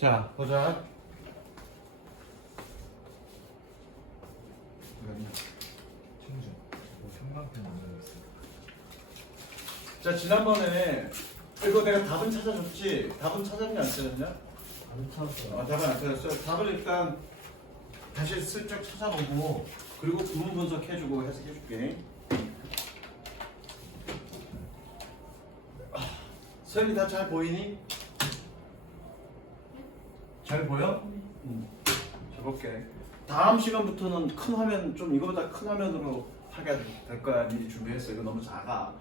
자, 보자. 청준. 형광펜 만들었어. 자, 지난번에 이거 내가 답은 찾아줬지? 답은 찾았냐 안 찾았냐? 안 찾았어요. 답은 안 찾았어요. 답을 일단 다시 슬쩍 찾아보고 그리고 구문 분석해주고 해석해줄게. 서현이 다 잘 보이니? 잘 보여? 자, 볼게. 다음 시간부터는 큰 화면, 좀 이거보다 큰 화면으로 하게 될 거야. 미리 준비했어. 이거 너무 작아.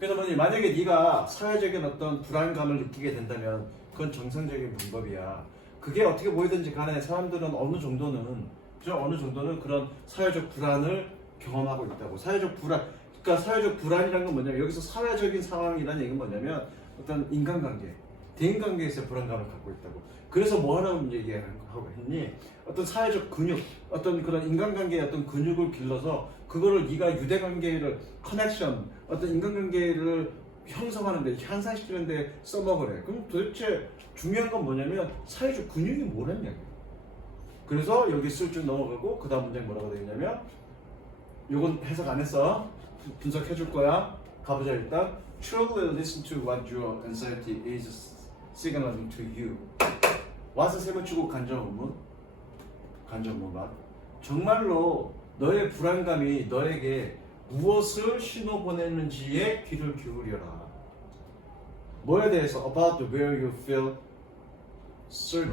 그래서 뭐니, 만약에 네가 사회적인 어떤 불안감을 느끼게 된다면 그건 정상적인 방법이야. 그게 어떻게 보이든지 간에 사람들은 어느 정도는 그런 사회적 불안을 경험하고 있다고. 사회적 불안, 그러니까 사회적 불안이라는 건 뭐냐면 여기서 사회적인 상황이라는 얘기는 뭐냐면 어떤 인간관계, 대인관계에서 불안감을 갖고 있다고. 그래서 뭐 하라고 얘기하고 했니? 어떤 사회적 근육, 어떤 그런 인간관계의 어떤 근육을 길러서 그거를 네가 유대관계를 커넥션, 어떤 인간관계를 형성하는데, 향상시키는데 써먹으래. 그럼 도대체 중요한 건 뭐냐면 사회적 근육이 뭐란 얘기야. 그래서 여기 슬쩍 넘어가고 그 다음 문장 뭐라고 되어 있냐면, 요건 해석 안 했어. 분석해 줄 거야. 가보자. 일단 truly listen to what your anxiety is signaling to you. 와서 세 번치고 간접문가. 정말로 너의 불안감이 너에게 무엇을 신호 보내는지에 귀를 기울여라. 뭐에 대해서? About where you feel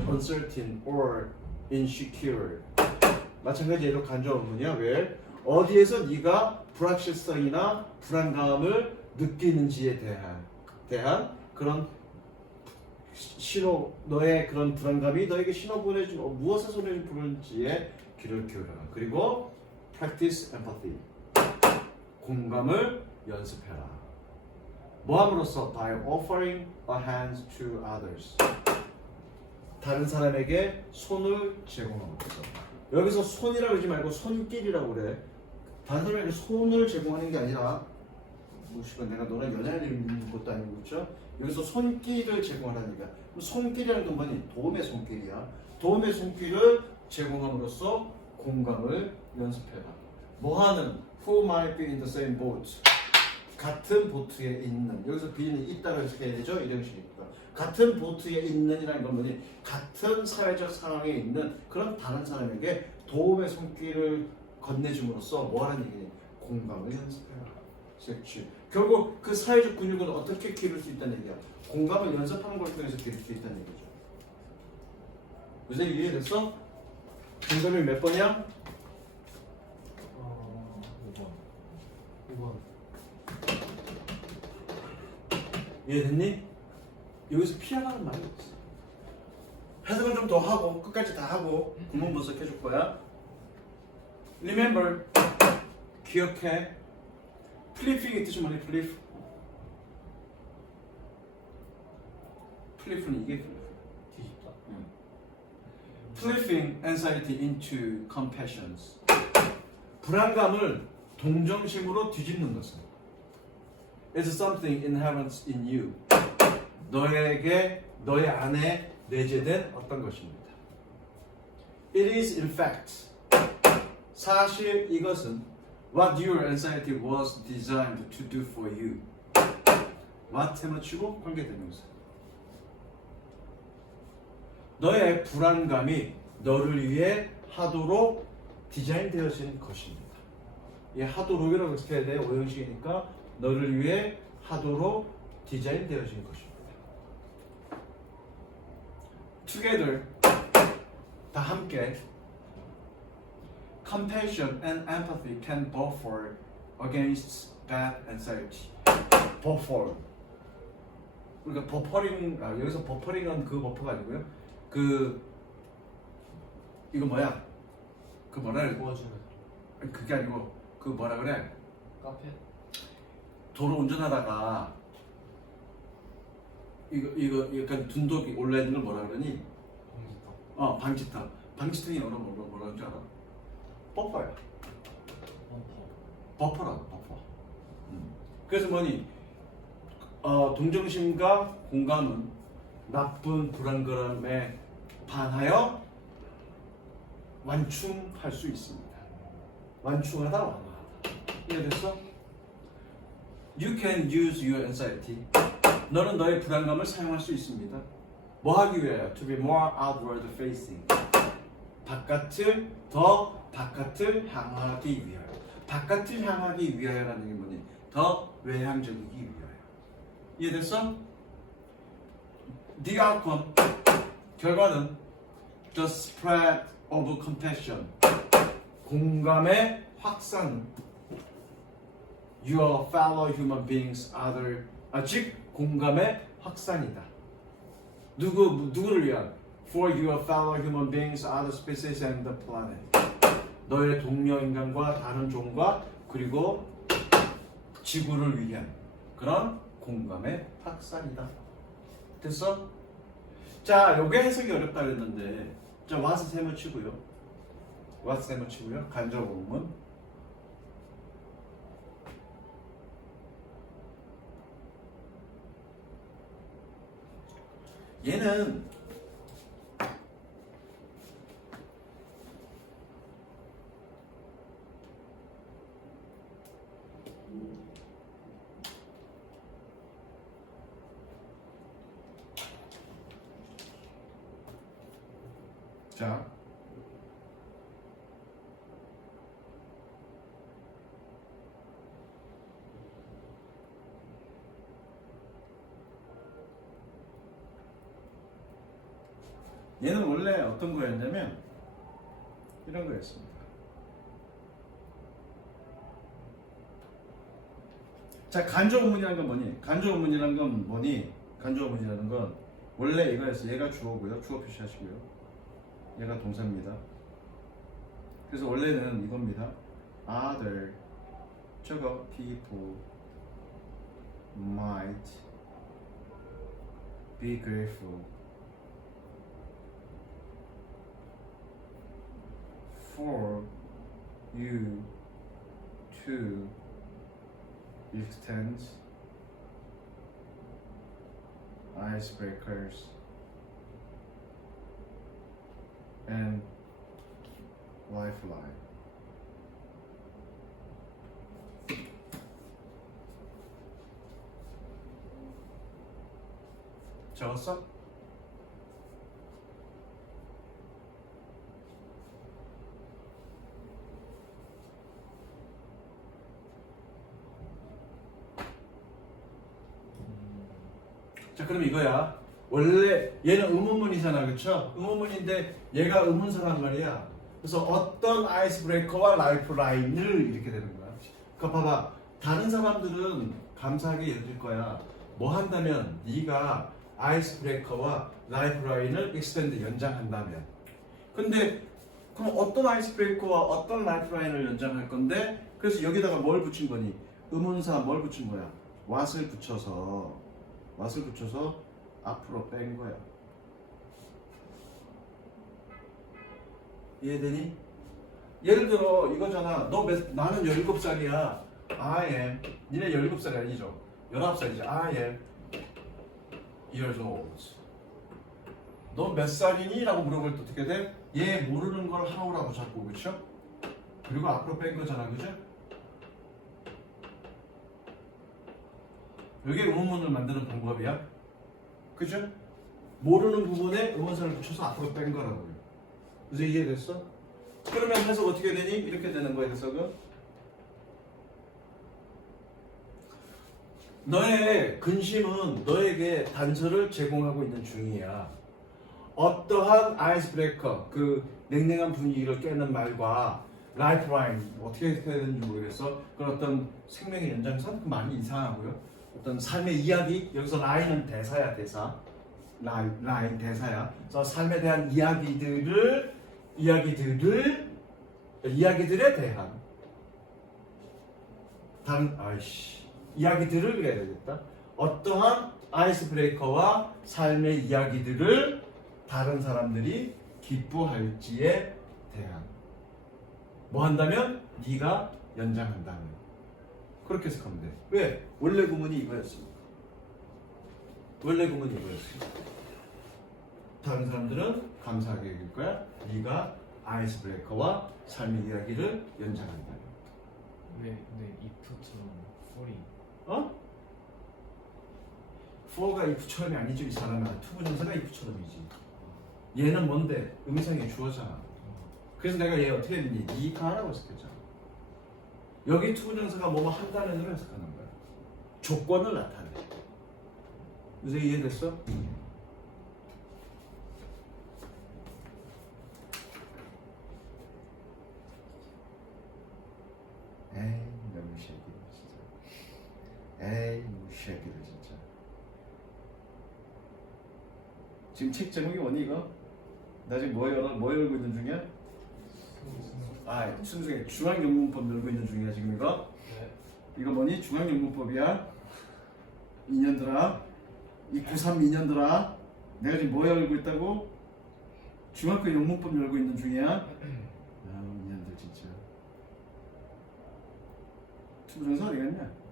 uncertain or insecure. 마찬가지로 간접문이야. 왜? 어디에서 네가 불확실성이나 불안감을 느끼는지에 대한 그런 신호, 너의 그런 불안감이 너에게 신호 보내준 무엇의 소리를 부르는지에 귀를 기울여라. 그리고 practice empathy. 공감을 연습해라. 뭐함으로써? by offering a hand to others. 다른 사람에게 손을 제공함으로써. 여기서 손이라고 그러지 말고 손길이라고 그래. 다른 사람에게 손을 제공하는 게 아니라, 뭐시건 내가 너랑 연애를 있는 것도 아니고, 그렇죠? 여기서 손길을 제공하라는 얘기야. 그럼 손길이라는 건 뭐니? 도움의 손길이야. 도움의 손길을 제공함으로써 공감을 연습해라. 뭐하는? Who might be in the same boat? 같은 보트에 있는. 여기서 be는 있다고 해석해야 되죠? 이정식이니까. 같은 보트에 있는이라는 건 뭐니? 같은 사회적 상황에 있는 그런 다른 사람에게 도움의 손길을 건네줌으로써 뭐하는 얘기니? 공감을 연습해라. 그렇지. 결국 그 사회적 근육은 어떻게 기를 수 있다는 얘기야? 공감을 연습하는 걸 통해서 기를 수 있다는 얘기죠. 요새 이해됐어? 공감이 몇 번이야? 5번. 이해됐니? 여기서 피하라는 말이 없어. 해석을 좀 더 하고 끝까지 다 하고 구문 분석해 줄 거야. Remember, 기억해. 플리핑의 뜻이 뭐니? 플리프는 이게 플리프. 뒤집다. Flipping anxiety into compassions. 불안감을 동정심으로 뒤집는 것은 is something inherent in you. 너의 안에 내재된 어떤 것입니다. It is in fact. 사실 이것은 what your anxiety was designed to do for you. what 해맞추고 관계대명사. 너의 불안감이 너를 위해 하도록 디자인되어진 것입니다. 이 하도록이라고 해석해야 돼. 오형식이니까 너를 위해 하도록 디자인되어진 것입니다. Together, 다 함께. Compassion and empathy can buffer against bad anxiety. Buffer. 그러니까 버퍼링, 여기서 버퍼링은 그 버퍼가 아니고요. 이거 뭐야? 그 뭐라 그래? 도와주는 그게 아니고 그 뭐라 그래? 카페. 도로 운전하다가 이거 약간 둔독이 올라 있는 걸 뭐라 그러니? 방지턱. 방지턱. 방지턱이 영어로 뭐라는 줄 알아? 버퍼야. 버퍼라고, 버퍼. 그래서 뭐니? 동정심과 공감은 나쁜 불안감에 반하여 완충할 수 있습니다. 완충하다 완화하다. 이해됐어? You can use your anxiety. 너는 너의 불안감을 사용할 수 있습니다. 뭐 하기 위하여? To be more outward facing. 더 바깥을 향하기 위하여. 바깥을 향하기 위하여라는 게 뭐니? 더 외향적이기 위하여. 이해됐어? The outcome. 결과는 the spread of compassion. 공감의 확산. Your fellow human beings 즉 공감의 확산이다. 누구를 위한? For your fellow human beings, other species and the planet. 너의 동료 인간과 다른 종과 그리고 지구를 위한 그런 공감의 확산이다. 됐어? 자, 요게 해석이 어렵다 그랬는데, 자, what's 세모 치고요. what's 세모 치고요. 간접 의문. 얘는 자, 얘는 원래 어떤 거였냐면 이런 거였습니다. 자, 간접의문이라는 건 뭐니? 간접의문이라는 건 뭐니? 간접의문이라는 건 원래 이거였어. 얘가 주어고요. 주어 표시하시고요. 얘가 동사입니다. 그래서 원래는 이겁니다. Other 저거 people might be grateful for you to extend icebreakers and lifeline. 적었어? 자, 그럼 이거야. 원래 얘는 의문문이잖아, 그쵸? 의문문인데 얘가 의문사란 말이야. 그래서 어떤 아이스브레이커와 라이프라인을 이렇게 되는 거야. 그러니까 봐봐. 다른 사람들은 감사하게 여길 거야. 뭐 한다면 네가 아이스브레이커와 라이프라인을 익스텐드 연장한다면. 근데 그럼 어떤 아이스브레이커와 어떤 라이프라인을 연장할 건데? 그래서 여기다가 뭘 붙인 거니? 의문사 뭘 붙인 거야? what을 붙여서 앞으로 뺀 거야. 이해되니? 예를 들어 이거잖아. 나는 17살이야. I am. 니네 17살이 아니죠? 19살이지. I am years old. 너 몇 살이니? 라고 물어볼 때 어떻게 돼? 얘 모르는 걸 하우라고 자꾸, 그쵸? 그리고 앞으로 뺀 거잖아, 그죠? 이게 의문문을 만드는 방법이야. 그죠? 모르는 부분에 의문사를 붙여서 앞으로 뺀 거라고요. 그래서 이해됐어? 그러면 해석 어떻게 되니? 이렇게 되는 거야, 해석은. 너의 근심은 너에게 단서를 제공하고 있는 중이야. 어떠한 아이스브레이커, 그 냉랭한 분위기를 깨는 말과 라이프라인, 어떻게 해야 되는지 모르겠어. 그런 어떤 생명의 연장선? 많이 이상하고요. 어떤 삶의 이야기, 여기서 라인은 대사야, 대사. 라인 대사야. 그래서 삶에 대한 이야기들에 대한 이야기들을 그래야 되겠다. 어떠한 아이스브레이커와 삶의 이야기들을 다른 사람들이 기뻐할지에 대한 뭐 한다면? 네가 연장한다면. 그렇게 해석하면 돼. 왜? 원래 구문이 이거였어. 원래 구문이 이거였어. 다른 사람들은 감사하게 여길 거야. 네가 아이스 브레이커와 삶의 이야기를 연장한다. 왜 if처럼 for이 어? for가 if처럼이 아니죠 이 사람아. 투부정사가 if처럼이지. 얘는 뭔데? 음성의 주어잖아. 그래서 내가 얘 어떻게 했니? 네가 하라고 해석했잖아. 여기 투부정사가 뭐뭐 한다는으로 해석하는 거야. 조건을 나타내. 이제 이해됐어? 에이 너무 쉐기다 진짜. 에이 쉐기다 진짜. 지금 책 제목이 뭐니 이거? 나 지금 뭐 열고 있는 중이야? 아 순수하게 중앙영문법 열고 있는 중이야 지금 이거? 네. 이거 뭐니? 중앙영문법이야? 2년들아 이 고3 2년들아 내가 지금 뭐 열고 있다고? 중학교 영문법 열고 있는 중이야? 아 2년들 진짜 투부정사 어디 갔냐?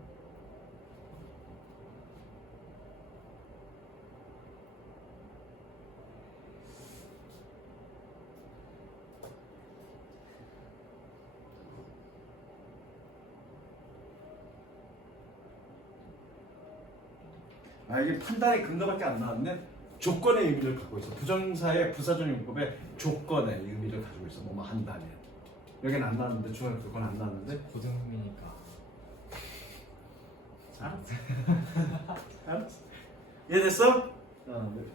아 이게 판단의 근거밖에 안 나왔네. 조건의 의미를 갖고 있어. 부정사의 부사적용법의 조건의 의미를 가지고 있어. 뭐뭐 한다면. 여기는 안 나왔는데 중학교 그건 안 나왔는데. 고등학교니까 알았어. 알았어. 이해됐어?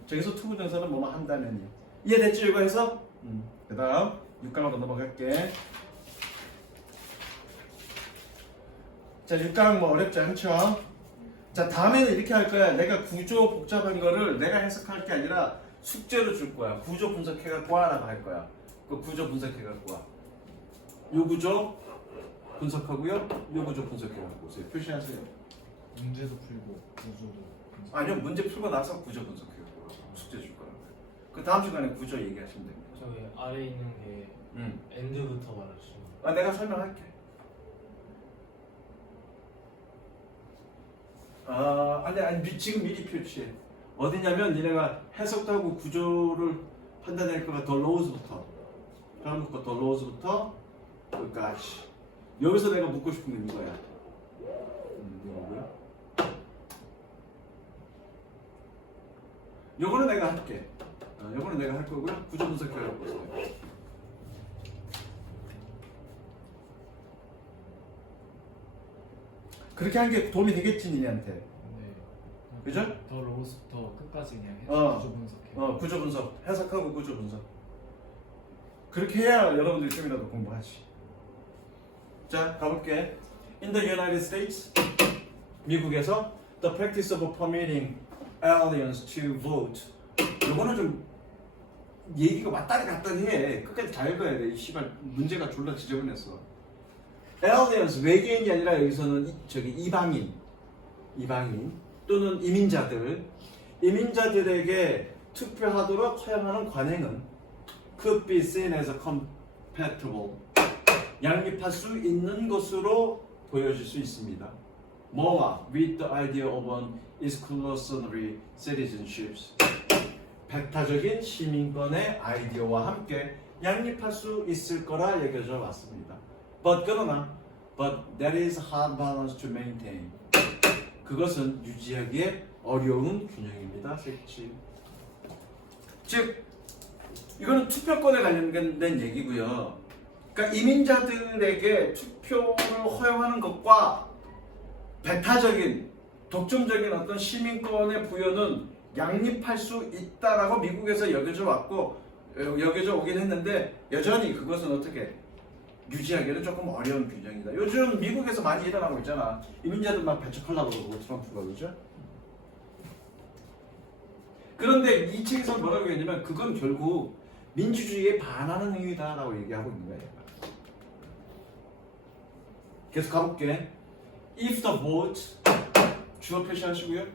저기서 투부정사는 뭐뭐 한다면이요. 이해됐지 이거 해서? 그 다음 6강으로 넘어갈게. 자 6강 뭐 어렵지 않죠? 자 다음에는 이렇게 할 거야. 내가 구조 복잡한 거를 내가 해석할 게 아니라 숙제로 줄 거야. 구조 분석해갖고 와라고 할 거야. 그 구조 분석해갖고 와. 요 구조 분석하고요. 요 구조 분석해갖고 오세요. 표시하세요. 문제도 풀고 구조도 분석. 아니요 문제 풀고 나서 구조 분석해갖고 와. 숙제 줄 거라고. 그 다음 시간에 구조 얘기하시면 됩니다. 저기 아래 있는 게 end부터 말하시면 아 내가 설명할게. 아니 지금 미리 표시해. 어디냐면 니네가 해석도 하고 구조를 판단할 거가 더 로우즈부터 다음부터 더 로우즈부터 여기까지. 여기서 내가 묻고 싶은 게 이거야. 이거고요. 요거는 내가 할게. 요거는 내가 할 거고요. 구조 분석해서 보세요. 그렇게 하는 게 도움이 되겠지 니네한테. 네. 그죠? 더 로우스부터 끝까지 그냥 해서 구조 분석해. 구조 분석, 해석하고 구조 분석. 그렇게 해야 여러분들이 좀이라도 공부하지. 자, 가볼게. In the United States, 미국에서 the practice of permitting aliens to vote. 이거는 좀 얘기가 왔다리 갔다리 해. 끝까지 다 읽어야 돼. 이 씨발 문제가 졸라 지저분했어. aliens 외계인이 아니라 여기서는 저기 이방인 또는 이민자들에게 투표하도록 허용하는 관행은 could be seen as compatible 양립할 수 있는 것으로 보여질 수 있습니다. 뭐와 with the idea of an exclusionary citizenship 배타적인 시민권의 아이디어와 함께 양립할 수 있을 거라 여겨져 왔습니다. 그러나 that is hard balance to maintain. 그것은 유지하기에 어려운 균형입니다. 색칠. 즉 이거는 투표권에 관련된 얘기고요. 그러니까 이민자들에게 투표를 허용하는 것과 배타적인 독점적인 어떤 시민권의 부여는 양립할 수 있다라고 미국에서 여겨져 오긴 했는데 여전히 그것은 어떻게 유지하기는 조금 어려운 균형이다. 요즘 미국에서 많이 일어나고 있잖아. 이민자들 막 배척하려고 그러고 트럼프가 그러죠. 그런데 이 책에서 뭐라고 얘기했냐면 그건 결국 민주주의에 반하는 행위다라고 얘기하고 있는 거예요. 계속 가볼게. If the vote 주어 표시하시고요.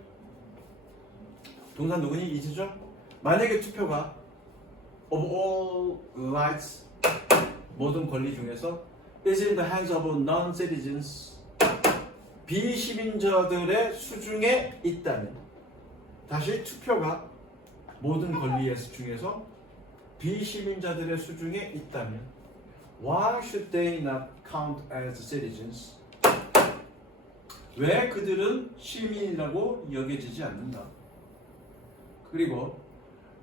동사 누구니? 이즈죠? 만약에 투표가 of all rights 모든 권리 중에서 is in the hands of non-citizens 비시민자들의 수중에 있다면 다시 투표가 모든 권리 중에서 비시민자들의 수중에 있다면 Why should they not count as citizens? 왜 그들은 시민이라고 여겨지지 않는가? 그리고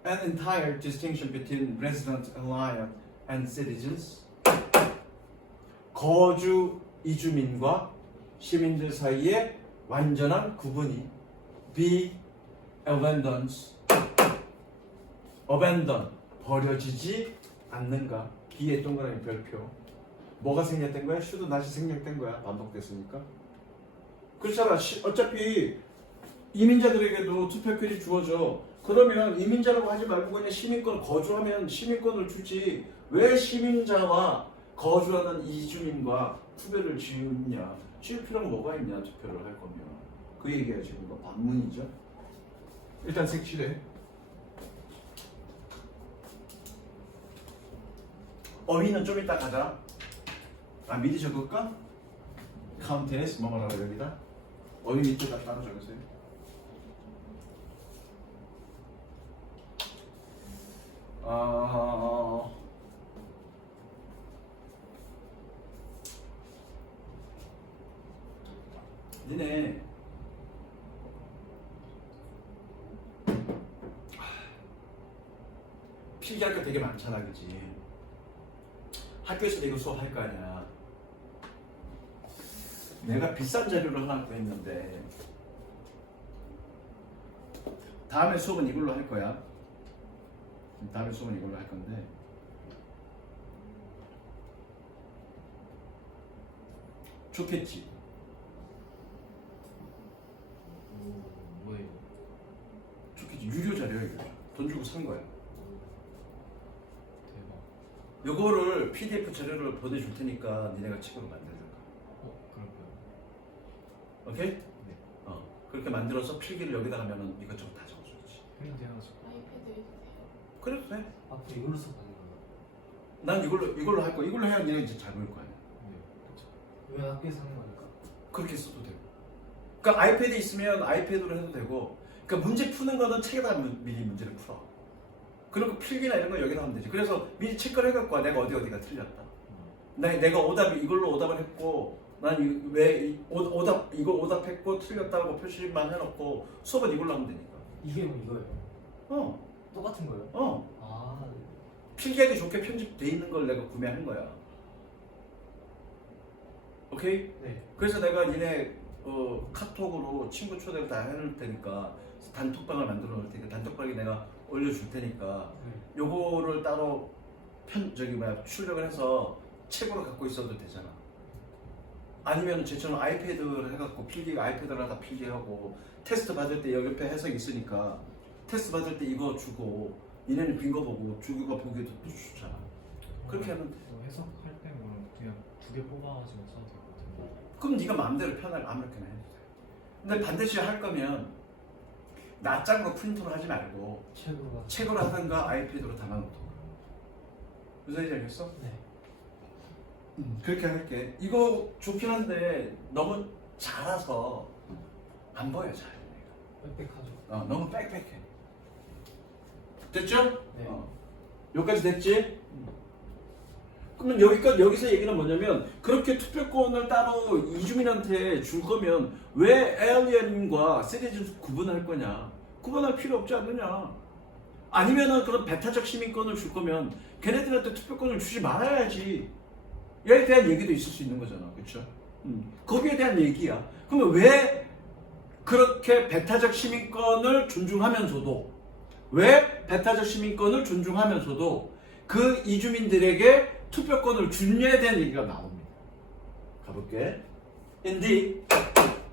An entire distinction between resident alien and citizens 거주 이주민과 시민들 사이에 완전한 구분이 be abandoned 버려지지 않는가? B의 동그라미 별표 뭐가 생략된 거야? should not이 생략된 거야. 반복됐으니까 그렇잖아. 어차피 이민자들에게도 투표권이 주어져. 그러면 이민자라고 하지 말고 그냥 시민권 거주하면 시민권을 주지 왜 시민자와 거주하는 이주민과区别를 지으냐. 지을 필요가 뭐가 있냐 투표를 할 거면. 그 얘기야 지금 이거 반문이죠. 일단 색칠해. 어휘는 좀 이따 가자. 미리 적을까? 카운테스 뭐라고 여기다. 어휘 밑에 따로 적으세요. 니네 필기할 거 되게 많잖아, 그치? 학교에서도 이거 수업할 거 아니야. 내가 비싼 자료를 하나 구했는데 다음에 수업은 이걸로 할 거야. 다음에 수업은 이걸로 할 건데 좋겠지? 뭐예요? 좋겠지. 유료 자료야 이거. 돈 주고 산 거야. 대박. 요거를 PDF 자료를 보내줄 테니까 니네가 책으로 만들든가. 그럴까요? 오케이? 네. 그렇게 만들어서 필기를 여기다 하면은 이것저것 다 적어주지. 프린트 해가지고. 아이패드 해도 돼요? 그래도 돼. 앞으로 이걸로 써가는 거예요? 난 이걸로 할 거야. 이걸로 해야 니네 이제 잘 보일 거 아니야. 네. 그렇죠. 왜 학교에서 하는 거니까? 그렇게 써도 되고. 그러니까 아이패드 있으면 아이패드로 해도 되고. 그러니까 문제 푸는 거는 책에다 미리 문제를 풀어. 그리고 필기나 이런 거 여기다 하면 되지. 그래서 미리 체크를 해갖고 와. 내가 어디가 틀렸다. 내가 이걸로 오답을 했고 난 왜 이거 오답했고 틀렸다고 표시만 해놓고 수업은 이걸로 하면 되니까. 이게 뭐 이거예요? 똑같은 거예요? 아, 네. 필기하기 좋게 편집돼 있는 걸 내가 구매한 거야. 오케이? 네. 그래서 내가 니네 카톡으로 친구 초대를 다 해놓을 테니까 단톡방을 만들어 놓을 테니까 단톡방에 내가 올려줄 테니까 네. 요거를 따로 출력을 해서 책으로 갖고 있어도 되잖아. 아니면 쟤처럼 아이패드를 해갖고 필기가 아이패드를 하다 필기하고 테스트 받을 때 여기 옆에 해석 있으니까 테스트 받을 때 이거 주고 니네는 빈 거 보고 주기가 보기에도 또 좋잖아. 그렇게 하면 돼. 해석할 때는 그냥 2개 뽑아가지고 써도 될 것 같은데. 그럼 네가 마음대로 편하게 아무렇게나 해도 돼. 근데 반드시 할 거면 낱장으로 프린트를 하지 말고 책으로 하든가 아이패드로 담아놓던가. 무슨 얘기 알겠어? 네. 그렇게 할게. 이거 좋긴 한데 너무 작아서 안 보여 잘. 빽빽하죠. 너무 빽빽해. 됐죠? 네. 여기까지 됐지? 그러면 여기서 얘기는 뭐냐면 그렇게 투표권을 따로 이주민한테 줄 거면 왜 에얼리언과 시리즈 구분할 거냐? 구분할 필요 없지 않느냐? 아니면은 그런 배타적 시민권을 줄 거면 걔네들한테 투표권을 주지 말아야지. 여기에 대한 얘기도 있을 수 있는 거잖아, 그렇죠? 거기에 대한 얘기야. 그러면 왜 그렇게 배타적 시민권을 존중하면서도 그 이주민들에게 투표권을 주냐에 대한 얘기가 나옵니다. 가볼게. Indeed,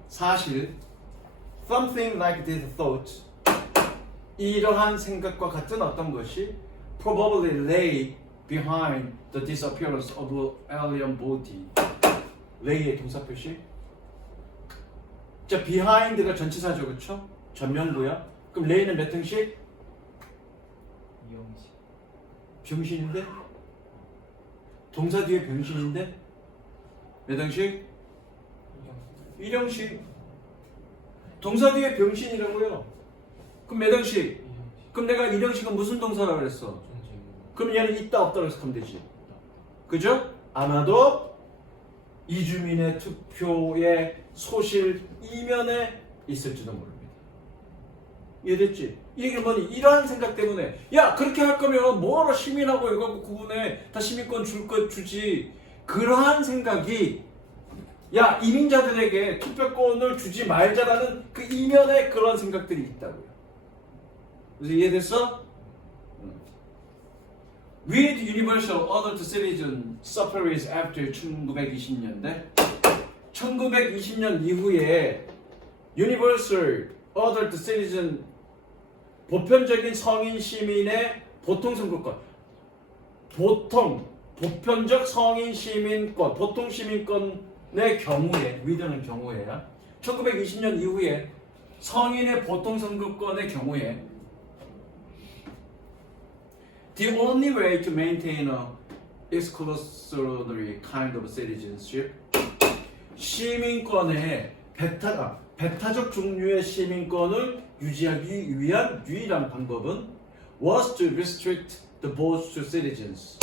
사실 something like this thought 이러한 생각과 같은 어떤 것이 probably lay behind the disappearance of alien body. lay의 동사 표시. 자, behind가 전치사죠, 그렇죠? 전면부야. 그럼 lay는 몇 등씩? 이영식. 병신인데? 동사 뒤에 병신인데? 몇 등씩? 일형식. 동사 뒤에 병신이라고요. 그럼 몇 등씩? 그럼 내가 이령식은 무슨 동사라고 그랬어? 그럼 얘는 있다 없다 그래서 하면 되지. 그죠? 아마도 이주민의 투표의 소실 이면에 있을지도 모릅니다. 이해됐지? 이 얘기는 뭐니? 이러한 생각 때문에 야 그렇게 할 거면 뭐하러 시민하고 이거 구분해 다 시민권 줄 것 주지. 그러한 생각이 야 이민자들에게 투표권을 주지 말자라는 그 이면에 그런 생각들이 있다고요. 그래서 이해됐어? With universal adult citizen suffrages after 1920년대 1920년 이후에 universal adult citizen 보편적인 성인 시민의 보통 선거권 보편적 성인 시민권 보통 시민권의 경우에 with는 경우에야 1920년 이후에 성인의 보통 선거권의 경우에 The only way to maintain a exclusionary kind of citizenship 시민권의 배타적 종류의 시민권을 유지하기 위한 유일한 방법은 was to restrict the votes to citizens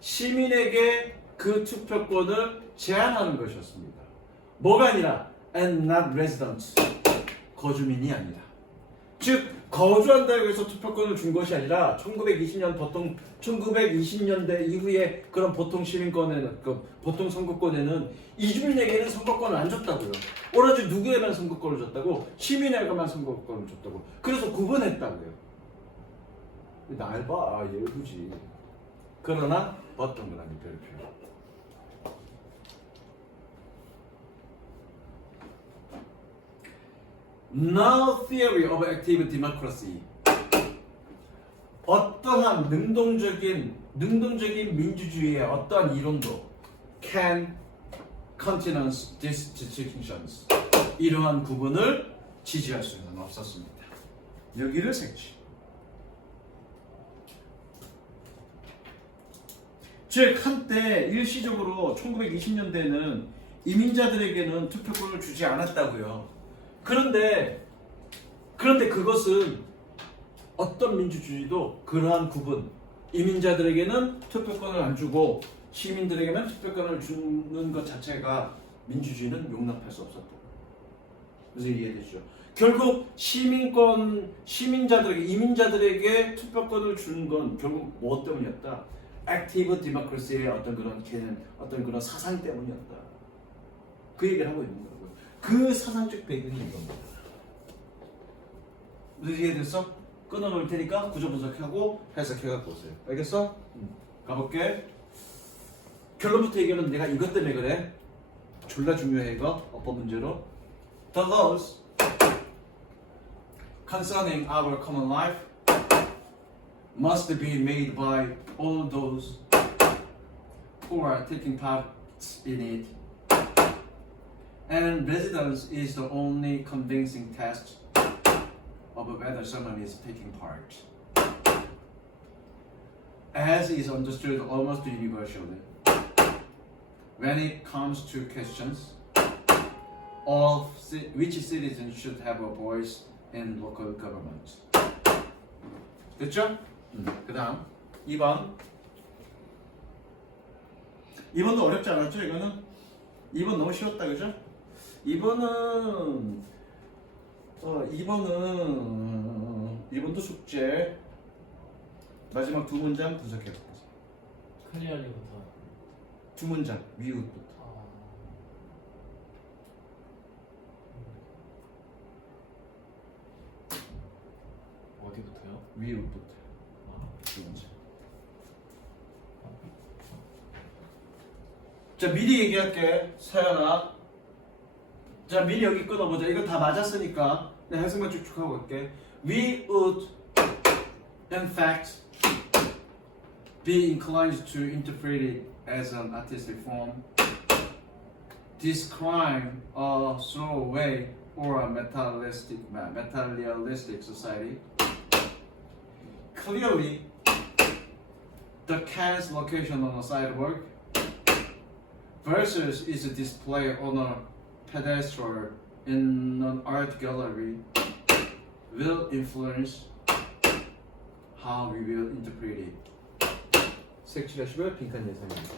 시민에게 그 투표권을 제한하는 것이었습니다. 뭐가 아니라 and not resident 거주민이 아니라 즉 거주한다고 해서 투표권을 준 것이 아니라 1920년대 이후에 그런 보통 시민권에는 보통 선거권에는 이주민에게는 선거권을 안 줬다고요. 오로지 누구에만 선거권을 줬다고 시민에게만 선거권을 줬다고. 그래서 구분했다고요. 날 봐, 예쁘지. 그러나 어떤 거라니 별표. No theory of active democracy. 어떠한 능동적인 민주주의의 어떠한 이론도 can countenance these distinctions. 이러한 구분을 지지할 수는 없었습니다. 여기를 색지. 즉 한때 일시적으로 1920년대에는 이민자들에게는 투표권을 주지 않았다고요. 그런데 그것은 어떤 민주주의도 그러한 구분 이민자들에게는 투표권을 안 주고 시민들에게만 투표권을 주는 것 자체가 민주주의는 용납할 수 없었다. 그래서 이해되죠? 결국 이민자들에게 투표권을 주는 건 결국 뭐 때문이었다? 액티브 디모크라시의 어떤 그런 사상 때문이었다. 그 얘기를 하고 있는 거고요. 그 사상적 배경이 이겁니다. 무슨 이해됐어? 끊어놓을 테니까 구조 분석하고 해석해갖고 오세요. 알겠어? 가볼게. 결론부터 얘기하면 내가 이것 때문에 그래. 졸라 중요해 이거. 어법 문제로. The laws concerning our common life must be made by all those who are taking part in it. And residence is the only convincing test of whether someone is taking part. As is understood almost universally, when it comes to questions of which citizens should have a voice in local government. 됐죠? 그 다음 2번. 2번도 어렵지 않았죠? 이거는 2번 너무 쉬웠다 그죠? 2번도 숙제. 마지막 두 문장 분석해볼게요. 클리어리부터. 두 문장 위웃부터. 어디부터요? 위웃부터. 두 문장. 자 미리 얘기할게. 서연아. 자 미리 여기 끊어보자. 이거 다 맞았으니까 내가 해석만 쭉쭉 하고 갈게. We would in fact be inclined to interpret it as an artistic form, describe a throwaway or a materialistic society. Clearly, the can's location on a sidewalk versus its display on a pedestal in an art gallery will influence how we will interpret it. 색칠하시고요. 빈칸 예상입니다.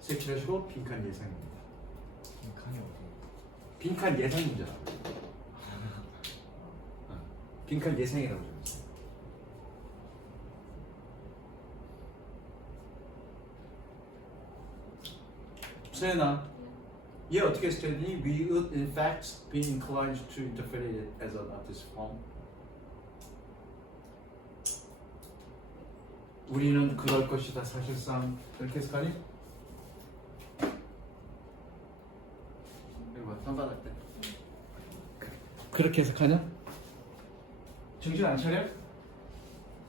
색칠하시고 빈칸 예상입니다. 칸이 어디? 빈칸 예상 문제라고. 빈칸 예상이라고 적었어요. 수연아, 얘 어떻게 했더니 we would in fact be inclined to interpret it as an artist form. 우리는 그럴 것이다. 사실상 이렇게 해석하니? 이거 봐, 선발할 때 그렇게 해석하냐? 정신 안 차려?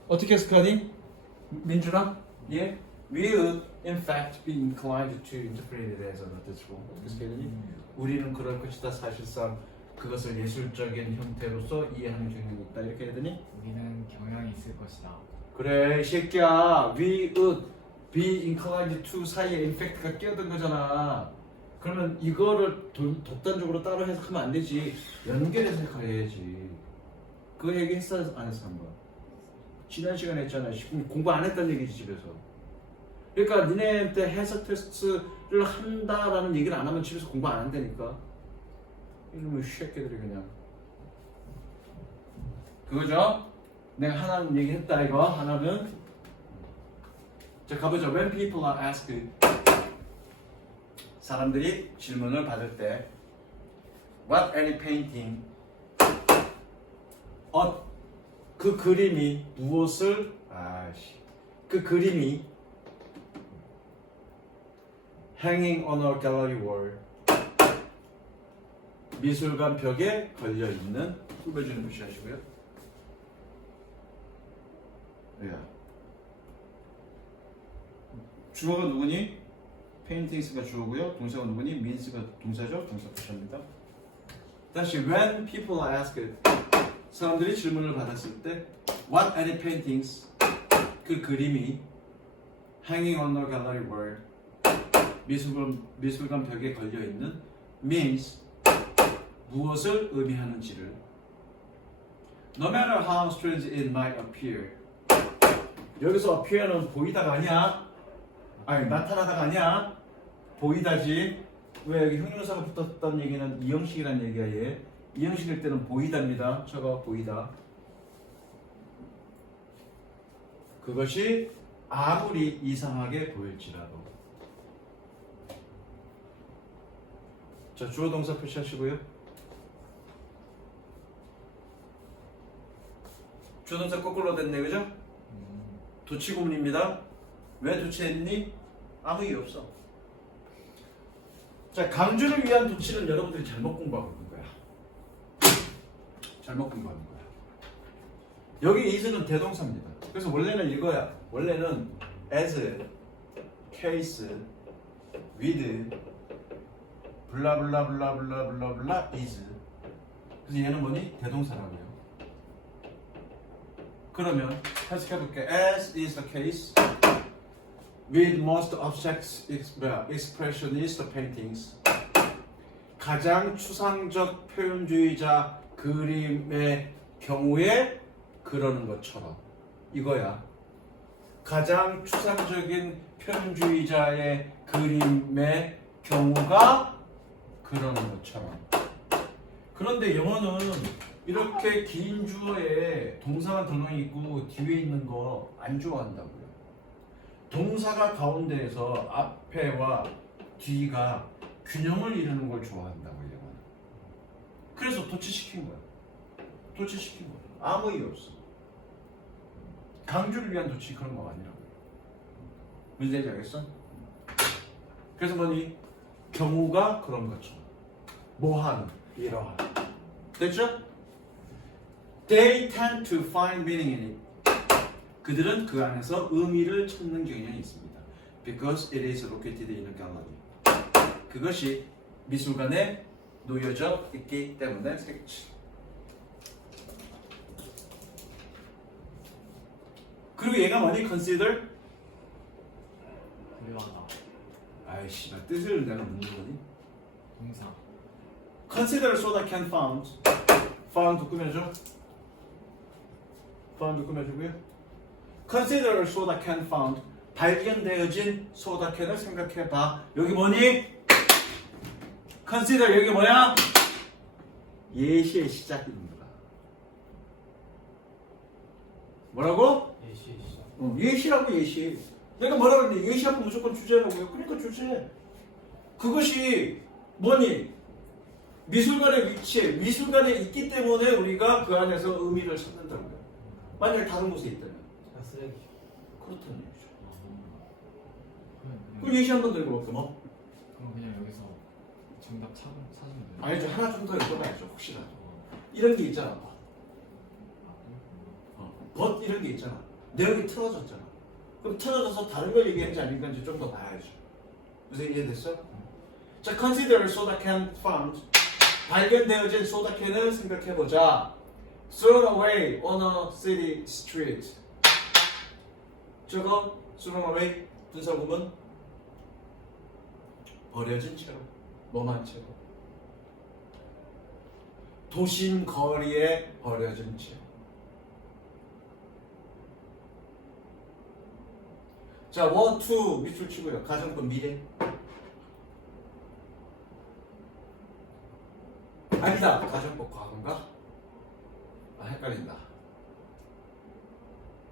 어떻게 해석하니? 민준아? 예? We would in fact be inclined to interpret it as an artist form. 어떻게 해석하니? 우리는 그럴 것이다. 사실상 그것을 예술적인 형태로서 이해하는 경향이 있다. 이렇게 해더니 우리는 경향이 있을 것이다. 그래 이 새끼야 we would be inclined to 사이에 infact가 끼어든 거잖아. 그러면 이거를 독단적으로 따로 해석하면 안 되지. 연결해서 해석해야지. 그 얘기 했어 안 했어 한 번? 지난 시간에 했잖아. 공부 안 했다는 얘기지 집에서. 그러니까 니네한테 해석 테스트를 한다라는 얘기를 안 하면 집에서 공부 안 한다니까. 이놈의 새끼들이 그냥. 그거죠? 내가 하나는 얘기했다 이거 하나는. 자 가보죠. When people are asked, 사람들이 질문을 받을 때 What any painting, 그 그림이 무엇을 그 그림이 hanging on a gallery wall, 미술관 벽에 걸려 있는 꾸며주는 표시하시고요. 주어가 누구니? paintings가 주어고요. 동사가 누구니? means가 동사죠. 동사 표시합니다. 다시 when people are asked, 사람들이 질문을 받았을 때 what any paintings, 그 그림이 hanging on the gallery wall, 미술관 벽에 걸려 있는 means 무엇을 의미하는지를 no matter how strange it might appear. 여기서 appear는 보이다가 아니야. 아니 나타나다가 아니야. 보이다지. 왜 여기 형용사가 붙었다는 얘기는 이형식이라는 얘기야 얘. 이형식일 때는 보이다입니다. 저거 보이다. 그것이 아무리 이상하게 보일지라도. 자 주어 동사 표시하시고요. 주어 동사 거꾸로 됐네 그죠? 도치구문입니다. 왜 도치했니? 아무 이유 없어. 자, 강조를 위한 도치는 여러분들이 잘못 공부하고 있는 거야. 잘못 공부하는 거야. 여기 is는 대동사입니다. 그래서 원래는 이거야. 원래는 as, case, with, 블라블라블라블라블라 is. 그래서 얘는 뭐니? 대동사라고요. 그러면 해석해볼게. As is the case with most abstract expressionist paintings. 가장 추상적 표현주의자 그림의 경우에 그러는 것처럼. 이거야. 가장 추상적인 표현주의자의 그림의 경우가 그러는 것처럼. 그런데 영어는 이렇게 긴 주어에 동사가 덜렁이 있고 뒤에 있는 거 안 좋아한다고요. 동사가 가운데에서 앞에와 뒤가 균형을 이루는 걸 좋아한다고요. 영어는. 그래서 도치시킨 거야. 도치시킨 거야. 아무 이유 없어. 강조를 위한 도치 그런 거 아니라고요. 무슨 얘기인지 알겠어? 그래서 뭐니? 경우가 그런 것처럼. 뭐한, 이러한. 됐죠? They tend to find meaning in it. 그들은 그 안에서 의미를 찾는 경향이 있습니다. Because it is located in a gallery. 그것이 미술관에 놓여져 있기 때문에 색칠. 그리고 얘가 뭐니? Consider? 고려하다. 아이씨, 나 뜻을 내가 묻는 거니? 동사. Consider so that can found. found 꾸며줘. found 꾸며주고요. consider soda can found. 발견되어진 소다 캔을 생각해봐. 여기 뭐니? consider 여기 뭐야? 예시의 시작입니다. 뭐라고? 예시 시작. 예시라고 예시. 내가 뭐라 그랬니? 예시하고 무조건 주제라고요. 그러니까 주제. 그것이 뭐니? 미술관에 위치해. 미술관에 있기 때문에 우리가 그 안에서 의미를 찾는다고요. 만약에 다른 곳에 있다면 아 쓰레기. 그렇다는 얘기죠. 그럼 그럼 예시 한번 더 읽어볼까? 뭐? 그냥 여기서 정답 찾으면 돼요. 아니죠. 하나 좀 더 읽어봐야죠. 혹시라도. 이런 게 있잖아. 벗 이런 게 있잖아. 내용이 틀어졌잖아. 그럼 틀어져서 다른 걸 얘기했는지 아닌 건지 좀 더 봐야죠. 무슨 이해됐어? 자, consider soda can found. 발견되어진 소다 캔을 생각해보자. thrown away on a city street. 저거 thrown away 분사구문 버려진 채로, 뭐만 채로. 도심 거리에 버려진 채. 자, 원, 투 밑줄 치고요. 가정법 미래. 아니다. 가정법 과거인가? 아, 헷갈린다.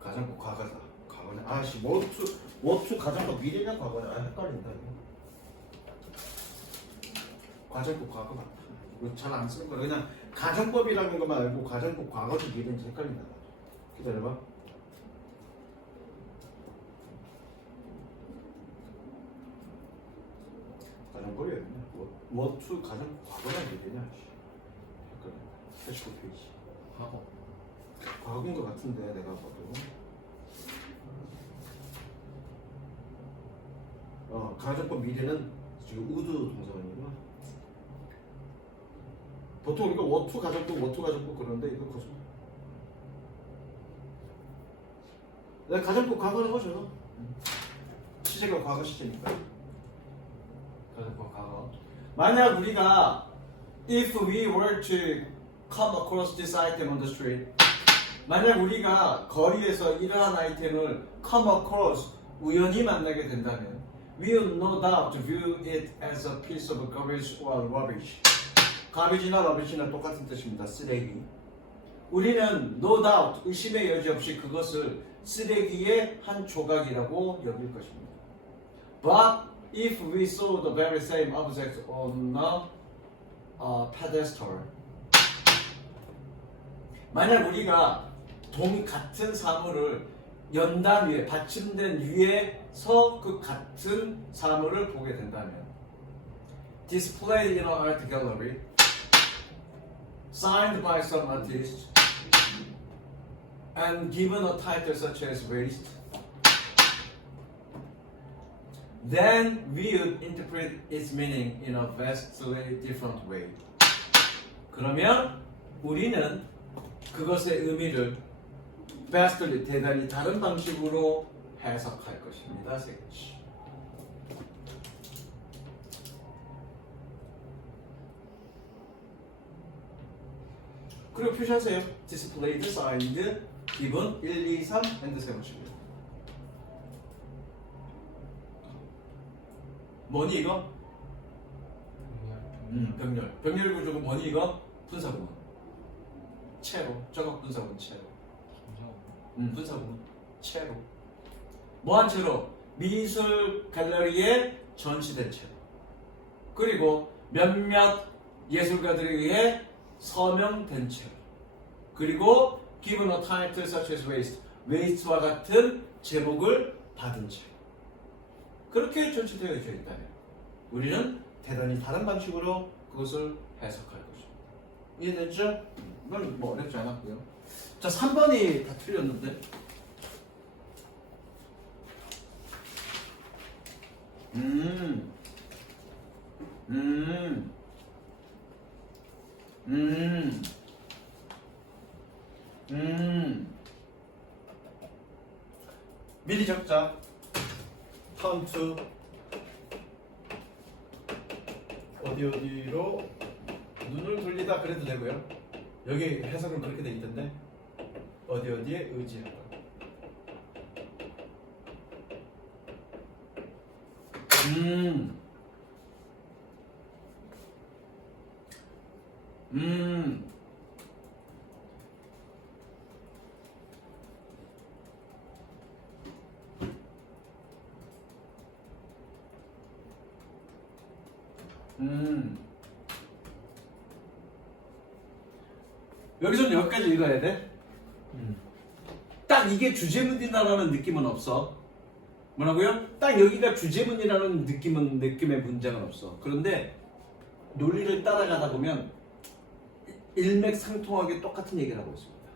가정법 과거다. 과거네. 아씨, 워투 가정법 미래냐 과거냐? 아, 헷갈린다. 가정법 과거 맞다. 이거 잘 안 쓰는 거야. 그냥 가정법이라는 것만 알고 가정법 과거도 미래인지 헷갈린다. 기다려봐. 가정법이었네. 워투 가정 과거나 미래냐? 헷갈린다. 89페이지. 과거. 과거인 것 같은데 내가 봐도. 가정법 미래는 지금 우드 동사원이구나. 보통 이거 워투 가정법 그러는데 이거 거짓말. 내가 가정법 과거는 거죠. 시제가 과거 시제니까. 가정법 과거. 만약 우리가 if we were to come across this item on the street. 만약 우리가 거리에서 이러한 아이템을 come across 우연히 만나게 된다면 we will no doubt view it as a piece of garbage or rubbish. garbage나 rubbish나 똑같은 뜻입니다. 쓰레기. 우리는 no doubt 의심의 여지 없이 그것을 쓰레기의 한 조각이라고 여길 것입니다. But if we saw the very same object on a pedestal. 만약 우리가 같은 사물을 연단 위에 받침된 위에서 그 같은 사물을 보게 된다면 displayed in an art gallery signed by some artist and given a title such as waste then we would interpret its meaning in a vastly different way. 그러면 우리는 그것의 의미를 vastly 대단히 다른 방식으로 해석할 것입니다. 세치. 그리고 표시하세요. displayed, signed, given 1, 2, 3 and 세우시고요. 뭐니 이거? 병렬. 병렬 구조가 뭐니 이거? 분사구문. 채로. 저거 분사구문 채로. 분사구문 채로. 뭐한 채로? 미술 갤러리에 전시된 채로. 그리고 몇몇 예술가들에 의해 서명된 채로. 그리고 given a title such as waste. waste와 같은 제목을 받은 채로. 그렇게 전시되어 있다면 우리는 대단히 다른 방식으로 그것을 해석할 것입니다. 이해됐죠? 이건 뭐 어렵지 않았고요. 자, 3번이 다 틀렸는데. 미리 적자. turn to 어디로 눈을 돌리다 그래도 되고요. 여기 해석은 그렇게 돼 있던데. 어디에 의지하다. 음. 여기서는 여기까지 읽어야 돼? 딱 이게 주제문이라는 느낌은 없어. 뭐라고요? 딱 여기가 주제문이라는 느낌의 문장은 없어. 그런데 논리를 따라가다 보면 일맥상통하게 똑같은 얘기를 하고 있습니다.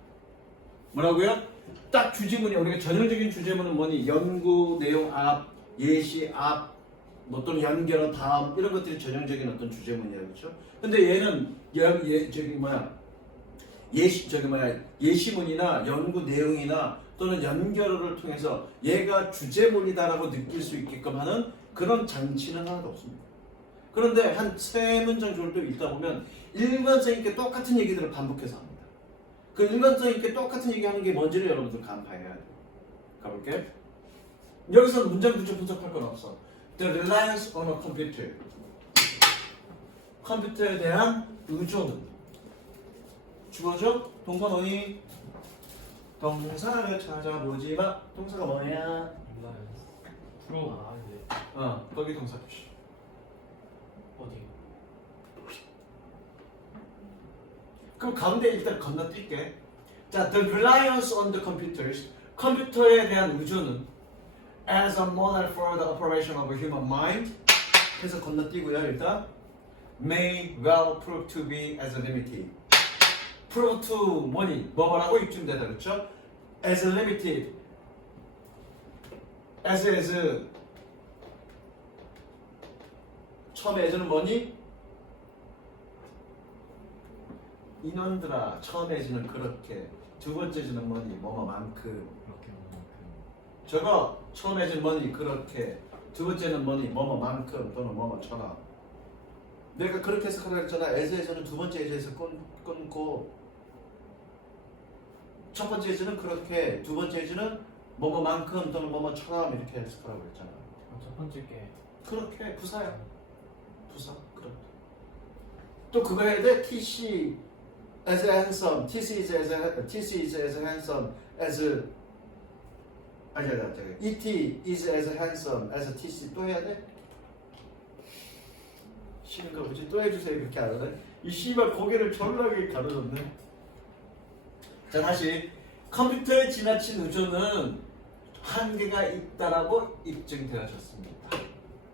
뭐라고요? 딱 주제문이 우리가 전형적인 주제문은 뭐니? 연구 내용 앞, 예시 앞, 뭐 또는 연결어 다음 이런 것들이 전형적인 어떤 주제문이에요, 그렇죠? 근데 얘는 예시문이나 연구 내용이나 또는 연결어를 통해서 얘가 주제문이다라고 느낄 수 있게끔 하는 그런 장치는 하나도 없습니다. 그런데 한 세 문장 정도 읽다 보면 일관성 있게 똑같은 얘기들을 반복해서 합니다. 그 일관성 있게 똑같은 얘기하는 게 뭔지를 여러분들 간파해야 돼요. 가볼게. 여기서 문장 구조 분석할 건 없어. The reliance on a computer. 컴퓨터에 대한 의존은 주어져? 동사 뭐니? 동사를 찾아보지 마. 동사가 뭐냐? 프로. 아 네. 거기 동사 표시. 어디? 그럼 가운데 일단 건너뛸게. 자, the reliance on the computers. 컴퓨터에 대한 의존은 as a model for the operation of a human mind. 해서 건너뛰고요. 일단 may well prove to be as limited. prove to 뭐니? 뭐라고 입증되다 그렇죠? as limited. as 처음에 as는 뭐니? 인원들아 처음에 as는 그렇게 두 번째 as는 뭐니? 뭐뭐만큼 그렇게 만큼 저거 처음에 as는 뭐니? 그렇게 두 번째는 뭐니? 뭐뭐만큼 또는 뭐뭐처럼 내가 그렇게 해석하라 했잖아. as에서는 두 번째 as에서 끊고 첫 번째 as는 그렇게 두 번째 as는 뭐뭐만큼 또는 뭐뭐처럼 이렇게 해석하라고 했잖아. 첫 번째 게 그렇게 부사야. 부사 그렇게. 또 그거 해야 돼. TC as handsome, TC is as handsome as ET is as handsome as TC 또 해야 돼? 싫은가 보지? 또 해주세요. 그렇게 안 하네. 이 씨발 고개를 졸라게 가로졌네. 자 다시 컴퓨터에 지나친 의존은 한계가 있다라고 입증되어졌습니다.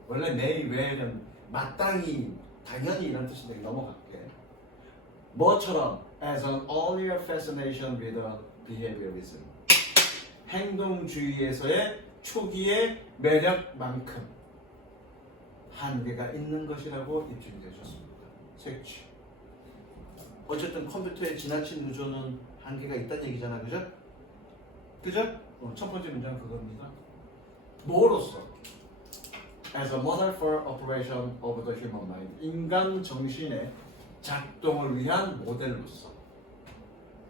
원래 may 외에는 마땅히 당연히 이런 뜻인데 넘어갈게. 뭐처럼 as an earlier fascination with behaviorism. 행동주의에서의 초기의 매력만큼 한계가 있는 것이라고 입증되어졌습니다. 색취. 어쨌든 컴퓨터에 지나친 의존은 한계가 있다는 얘기잖아, 그죠? 그죠? 첫 번째 문장은 그겁니다. 뭐로서? As a model for operation of the human mind. 인간 정신의 작동을 위한 모델로서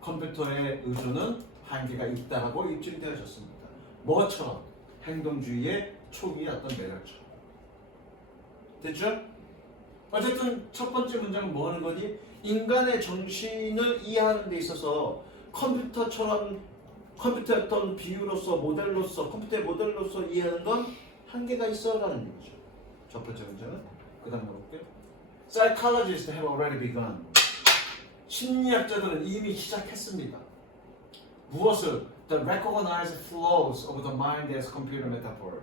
컴퓨터의 의존은 한계가 있다고 입증되어졌습니다. 뭐처럼? 행동주의의 초기 어떤 매력처럼. 됐죠? 어쨌든 첫 번째 문장은 뭐 하는 거니? 인간의 정신을 이해하는 데 있어서 컴퓨터처럼 컴퓨터의 어떤 비유로서 모델로서 컴퓨터의 모델로서 이해하는 건 한계가 있어라는 얘기죠. 첫 번째 문장은 그 다음 볼게요. Psychologists have already begun. 심리학자들은 이미 시작했습니다. 무엇을? The recognized flaws of the mind as computer metaphor.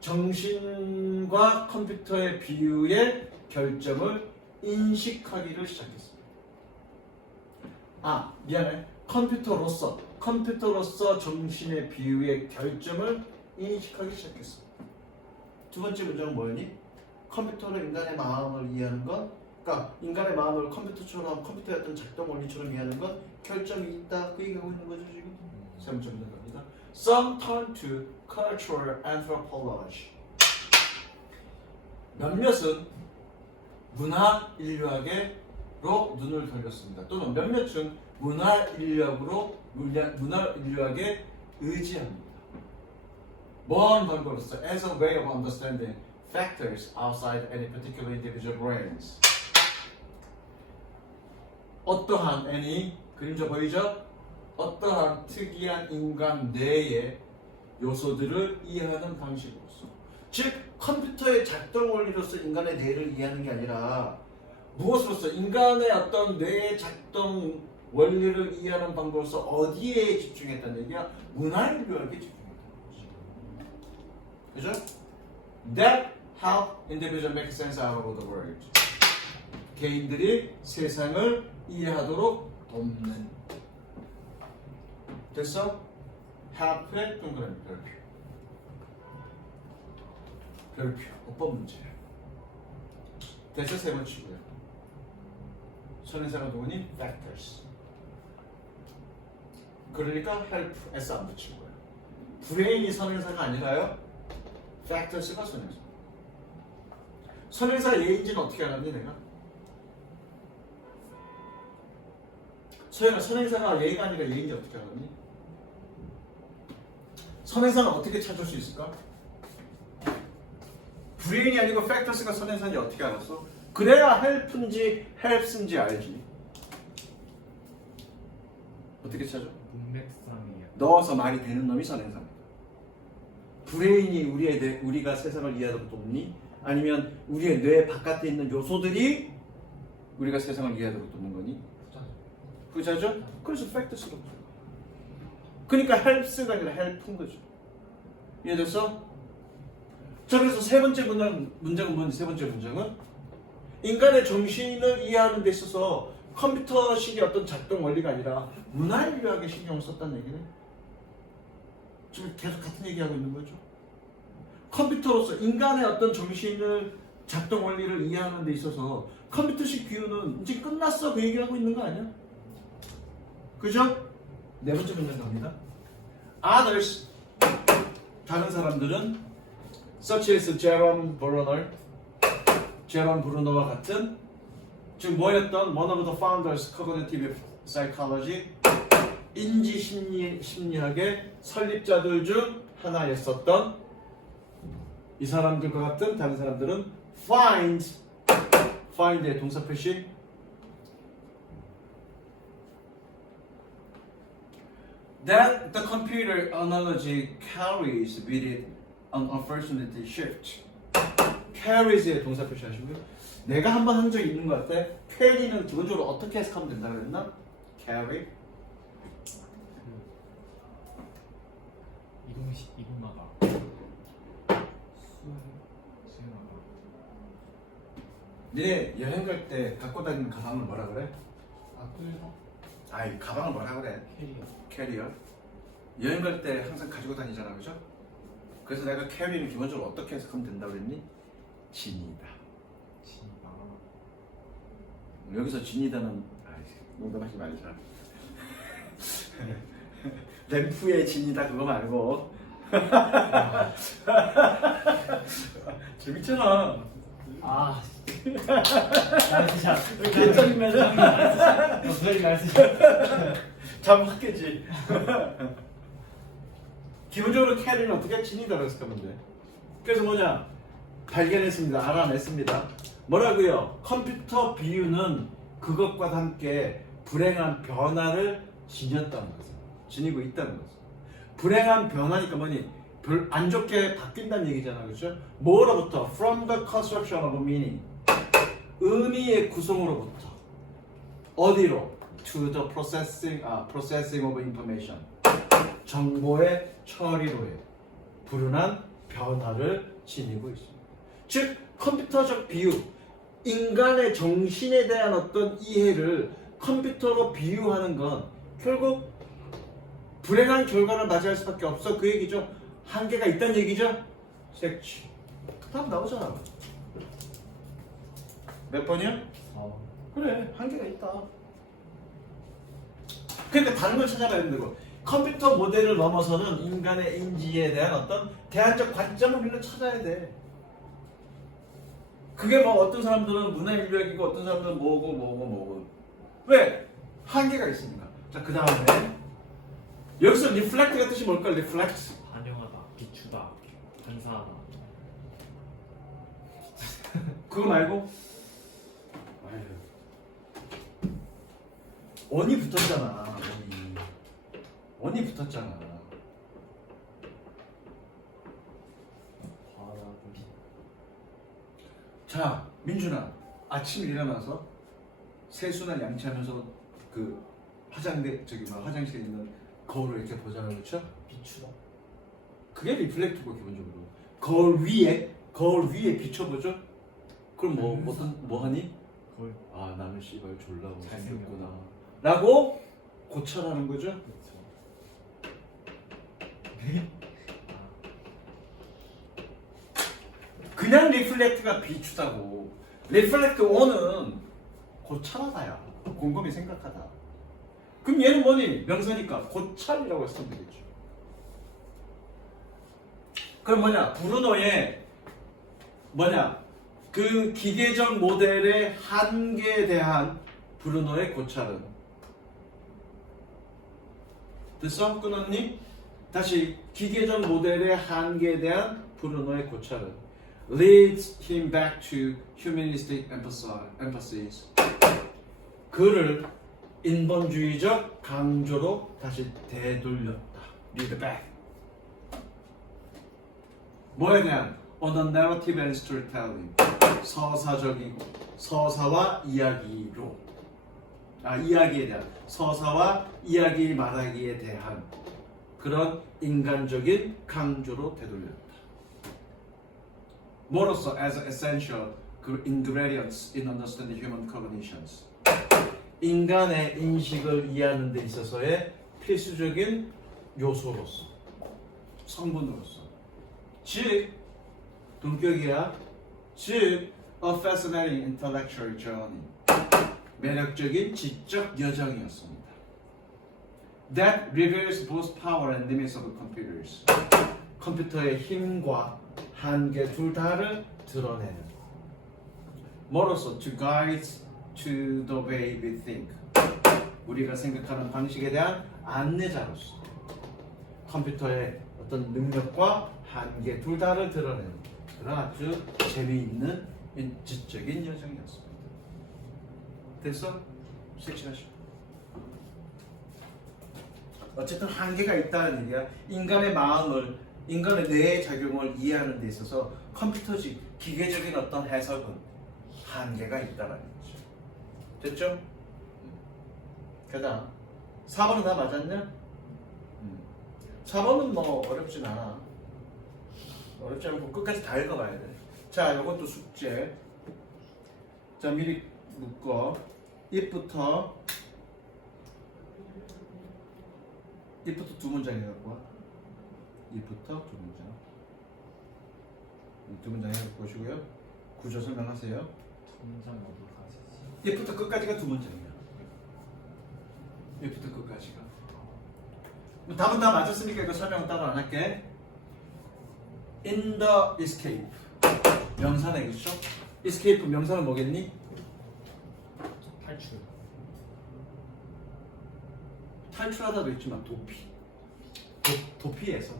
정신과 컴퓨터의 비유의 결점을 인식하기를 시작했습니다. 아, 미안해. 컴퓨터로서 정신의 비유의 결점을 인식하기 시작했습니다. 두 번째 문장은 뭐였니? 컴퓨터로 인간의 마음을 이해하는 것, 그러니까 인간의 마음을 컴퓨터처럼 컴퓨터의 어떤 작동 원리처럼 이해하는 것, 결점이 있다. 그 얘기하고 있는 거죠 지금. 세 번째 문장 갑니다. Some turn to cultural anthropology. 몇몇은 문화 인류학에 눈을 돌렸습니다. 또는 몇몇은 문화 인류학에 의지합니다. 뭐하는 방법으로서 as a way of understanding factors outside any particular individual brains. 어떠한 any 그림자 보이죠? 어떠한 특이한 인간 뇌의 요소들을 이해하는 방식으로서, 즉 컴퓨터의 작동 원리로서 인간의 뇌를 이해하는 게 아니라 무엇으로서 인간의 어떤 뇌의 작동 원리를 이해하는 방법으로서 어디에 집중했다는 얘기야? 문화인류학에 집중했다는 거지. 그죠? That help individual make sense out of the world. 개인들이 세상을 이해하도록 돕는. 됐어? help의 동그라미 별표. 별표. 어법 문제. 됐어? 세 번 치고요. 선행사가 누구니? factors. 그러니까 help s 안 붙이고요. 브레인이 선행사가 아니라요. factors가 선행사. 선행사 예인지는 어떻게 알았니 내가? 소영아, 선행사가 예가 아니라 예인지 어떻게 알았니? 선행사는 어떻게 찾을 수 있을까? 브레인이 아니고 factors가 선행사인지 어떻게 알았어? 그래야 help인지 helps인지 알지. 어떻게 찾아? 문맥상이야. 넣어서 말이 되는 놈이 선행사입니다. 브레인이 우리가 세상을 이해하도록 돕니? 아니면 우리의 뇌 바깥에 있는 요소들이 우리가 세상을 이해하도록 돕는 거니? 후자죠? 그래서 factors로 들어가. 그러니까 helps가 아니라 help인 거죠. 이해됐어? 자, 그래서 세 번째 문장은 뭔지, 세 번째 문장은 인간의 정신을 이해하는 데 있어서 컴퓨터식의 어떤 작동 원리가 아니라 문화인류학에 신경을 썼다는 얘기네. 지금 계속 같은 얘기하고 있는 거죠. 컴퓨터로서 인간의 어떤 정신을 작동 원리를 이해하는 데 있어서 컴퓨터식 비유는 이제 끝났어, 그 얘기하고 있는 거 아니야? 그죠? 네 번째 문장 갑니다. Others, 다른 사람들은 such as Jerome Bruner와 같은, 즉 뭐였던 one of the founders cognitive psychology, 인지 심리학의 설립자들 중 하나였었던 이 사람들과 같은 다른 사람들은 find의 동사 표시, that the computer analogy carries with it an unfortunate shift. carries의 동사 표시 하시고요. 내가 한번 한 적이 있는 것 같아. carry는 기본적으로 어떻게 해석하면 된다 그랬나? carry. 이동마다 수행하다. 니네 여행 갈 때 갖고 다니는 가방을 뭐라 그래? 끌다. 아이, 가방을 뭐라 그래? 캐리어. 캐리어. 여행 갈 때 항상 가지고 다니잖아, 그죠? 그래서 내가 캐리는 기본적으로 어떻게 해석하면 된다 그랬니? 진이다. 진이다. 여기서 진이다는, 농담하지 말자. 램프의 진이다 그거 말고. 재밌잖아. 아, 말쓰자. 괜찮으면 말쓰자. 잘못했겠지. 기본적으로 캐리는 어떻게 진이다라고 해석하면 돼. 그래서 뭐냐? 발견했습니다. 알아냈습니다. 뭐라고요? 컴퓨터 비유는 그것과 함께 불행한 변화를 지녔다는 거죠. 지니고 있다는 거죠. 불행한 변화니까 뭐니? 별 안 좋게 바뀐다는 얘기잖아, 그렇죠? 뭐로부터? From the construction of meaning. 의미의 구성으로부터. 어디로? To the processing of information. 정보의 처리로의 불운한 변화를 지니고 있습니다. 즉, 컴퓨터적 비유, 인간의 정신에 대한 어떤 이해를 컴퓨터로 비유하는 건 결국 불행한 결과를 맞이할 수밖에 없어, 그 얘기죠. 한계가 있다는 얘기죠. 색치. 답 나오잖아. 몇 번이야? 그래, 한계가 있다. 그러니까 다른 걸 찾아봐야 된다고. 컴퓨터 모델을 넘어서는 인간의 인지에 대한 어떤 대안적 관점을 우리는 찾아야 돼. 그게 뭐 어떤 사람들은 문화인류학이고 어떤 사람들은 뭐고 왜? 한계가 있으니까. 자, 그 다음에 여기서 reflect가 뜻이 뭘까? reflect. 반영하다, 비추다, 반사하다. 그거 말고 원이 붙었잖아. 원이 붙었잖아. 바라보기. 자, 민준아, 아침 일어나서 세수나 양치하면서 그 화장실에 있는 거울을 이렇게 보잖아, 그렇죠? 비추다. 그게 리플렉트고 기본적으로 거울 위에 비춰보죠. 그럼 뭐 하니? 거의 아, 나는 씨발 졸라 잘생겼구나. 못생겼구나 라고 고찰하는 거죠. 그렇죠. 그냥 리플렉트가 비추다고. 리플렉트 1은 고찰하다야. 곰곰이 생각하다. 그럼 얘는 뭐니? 명사니까 고찰이라고 했으면 되겠죠. 그럼 브루노의 그 기계적 모델의 한계에 대한 브루노의 고찰은 됐어? 끊었니? 다시 기계적 모델의 한계에 대한 브루노의 고찰은 leads him back to humanistic emphasis. 그를 인본주의적 강조로 다시 되돌렸다. lead back. 뭐에 대한? on the narrative and storytelling. 서사적이고 서사와 이야기로 이야기에 대한 서사와 이야기 말하기에 대한 그런 인간적인 강조로 되돌렸다. 뭐로서 as essential 그 ingredients in understanding human cognitions. 인간의 인식을 이해하는 데 있어서의 필수적인 요소로서 성분으로서 즉 동격이야. 즉 a fascinating intellectual journey. 매력적인 지적 여정이었습니다. That reveals both power and limits of computers. 컴퓨터의 힘과 한계 둘 다를 드러내는. 뭐로서 to guide to the way we think. 우리가 생각하는 방식에 대한 안내자로서 컴퓨터의 어떤 능력과 한계 둘 다를 드러내는 그런 아주 재미있는 지적인 여정이었습니다. 됐어? 섹시하시고. 어쨌든 한계가 있다는 얘기야. 인간의 마음을, 인간의 뇌의 작용을 이해하는 데 있어서 컴퓨터식, 기계적인 어떤 해석은 한계가 있다는 얘기죠. 됐죠? 그 다음 4번은 다 맞았냐? 4번은 뭐 어렵진 않아. 어렵지 않고 끝까지 다 읽어봐야 돼. 자, 이것도 숙제. 자, 미리 묶어. if부터 두 문장 해갖고 와. if부터 두 문장. 두 문장 해갖고 오시고요. 구조 설명하세요. 통장 어디까지지? if부터 끝까지가 두 문장이야. if부터 끝까지가. 답은 다 맞았으니까 이거 설명 따로 안 할게. In the escape. 명사네, 그렇죠? escape 명사는 뭐겠니? 탈출. 탈출하다도 있지만 도피에서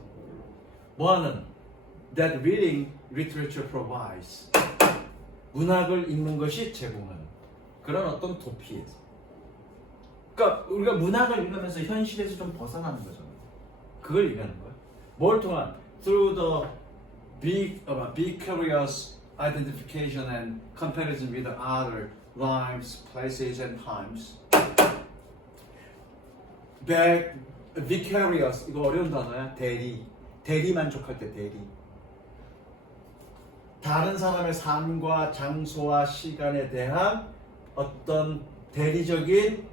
뭐하는? That reading literature provides. 문학을 읽는 것이 제공하는 그런 어떤 도피에서. 그러니까 우리가 문학을 읽으면서 현실에서 좀 벗어나는 거잖아. 그걸 얘기하는 거야. 뭘 통한? Through the vicarious identification and comparison with other lives, places, and times. vicarious 이거 어려운 단어야. 대리 만족할 때 대리. 다른 사람의 삶과 장소와 시간에 대한 어떤 대리적인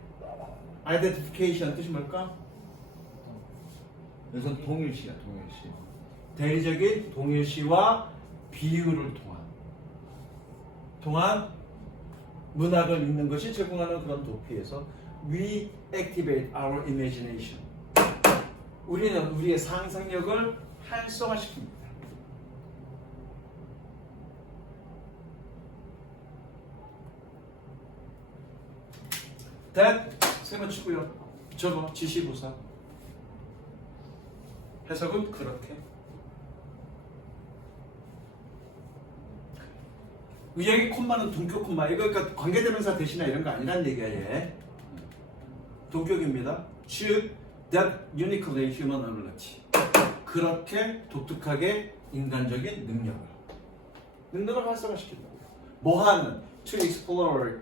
identification 뜻이 뭘까? 여기서 동일시야, 동일시. 대리적인 동일시와 비유를 통한 문학을 읽는 것이 제공하는 그런 도피에서 we activate our imagination. 우리는 우리의 상상력을 활성화시킵니다. that 세번치고요. 저거 지시부사. 해석은 그렇게. 여기 콤마는 동격 콤마. 이거 그러니까 관계대명사 대신에 이런 거 아니란 얘기야 얘. 동격입니다. 즉 that uniquely human ability. 그렇게 독특하게 인간적인 능력을 활성화시킨다고요. 뭐 하는? To explore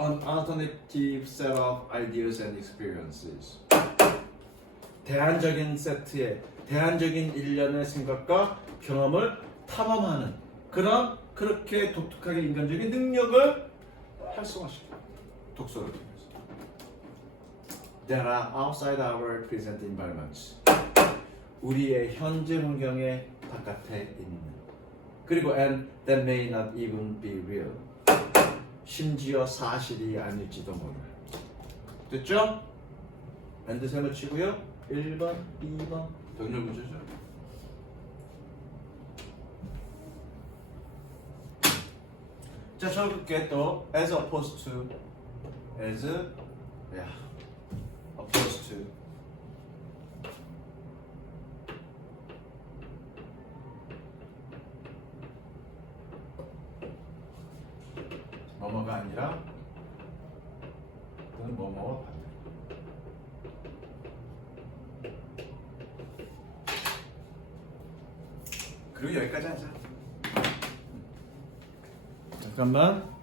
an alternative set of ideas and experiences. 대안적인 세트의 대안적인 일련의 생각과 경험을 탐험하는 그런 그렇게 독특하게 인간적인 능력을 활성화시킵니다. 독서를 통해서. That are outside our present environments. 우리의 현재 환경의 바깥에 있는. 그리고 and that may not even be real. 심지어 사실이 아닐지도 모를. 됐죠? and 세번 치고요. 1번, 2번 병렬 구조죠. 자, 적을게 또 as opposed to opposed to 뭐뭐가 아니라 또는 뭐뭐와 반대. 그리고 여기까지 하자. 잠깐만.